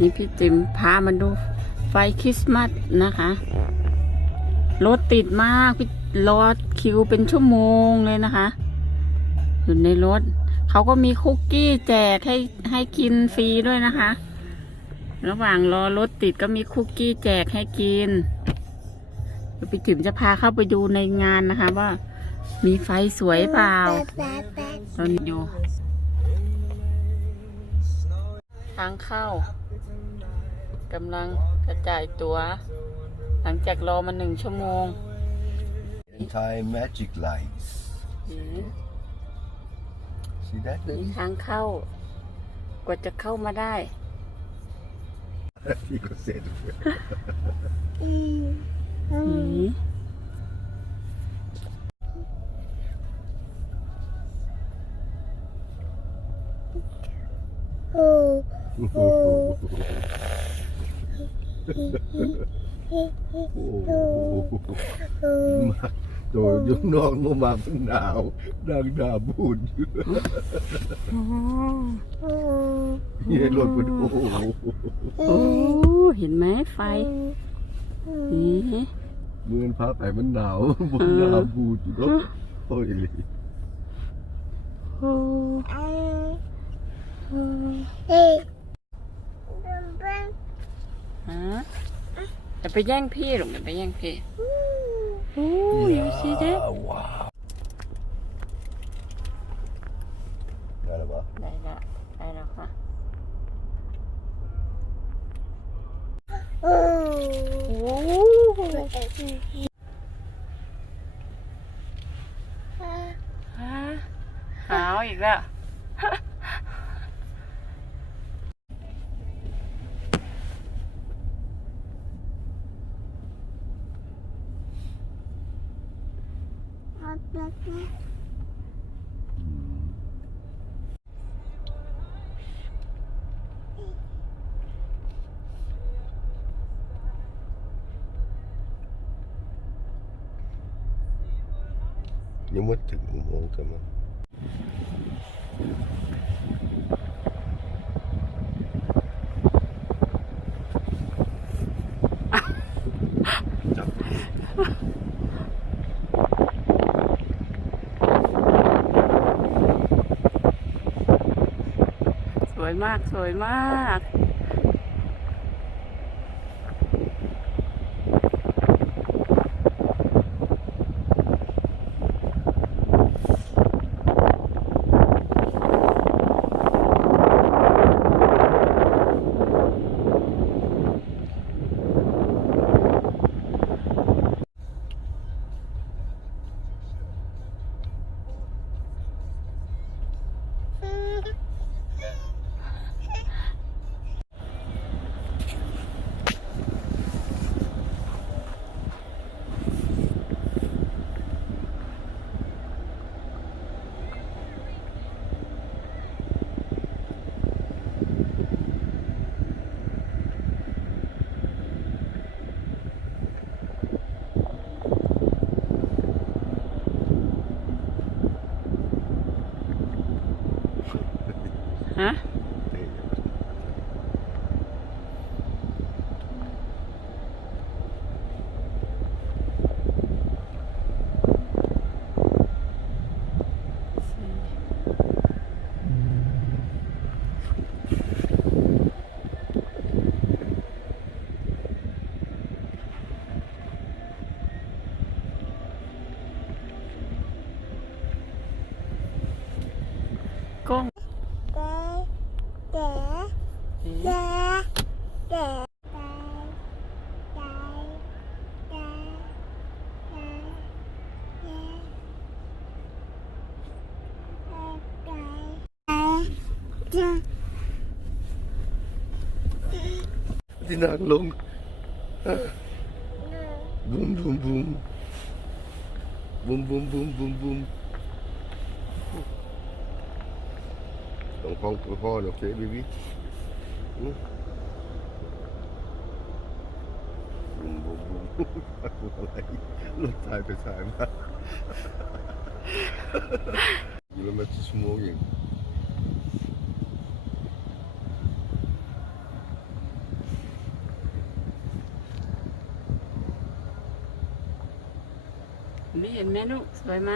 นี่พี่ติ๋มพามาดูไฟคริสต์มาสนะคะ รถติดมากพี่รอคิวเป็นชั่วโมงเลยนะคะอยู่ในรถ เขาก็มีคุกกี้แจกให้ให้กินฟรีด้วยนะคะ ระหว่างรอรถติดก็มีคุกกี้แจกให้กินเดี๋ยวพี่ติ๋มจะพาเข้าไปดูในงานนะคะ ว่ามีไฟสวยเปล่าตอนอยู่างเข้ากำลังกระจายตัว หลังจากรอมาหนึ่งชั่วโมง Anti magic lights. อืม See that? มีทางเข้า กว่าจะเข้ามาได้ Fico said. อืมมาโดยยกนอกมามาเป็นหนาวดังดาบูดอยู่เย่รถมันโอ้โหโอ้เห็นไหมไฟนี่มือนพาไปมันหนาวบนดาบูดอยู่เนาะโอ้ยเลยโอ้ฮะ อย่าไปแย่งพี่หรอกอย่าไปแย่งพี่โอ้ยซีเด็ว้าวได้แล้วปะได้ละได้แล้วค่ะโอ้ฮะหาวอีกแล้ว Lumatig umuwi kami. วยมาก สวยมาก Ha? con dinanglong. boom, boom, boom. Boom, boom, boom, boom, boom. Don't call the phone, okay, baby? Hmm? Boom, boom, boom. รถถ่ายไปถ่ายมา You remember this morning? ไม่เห็นไหมลูกสวยไหม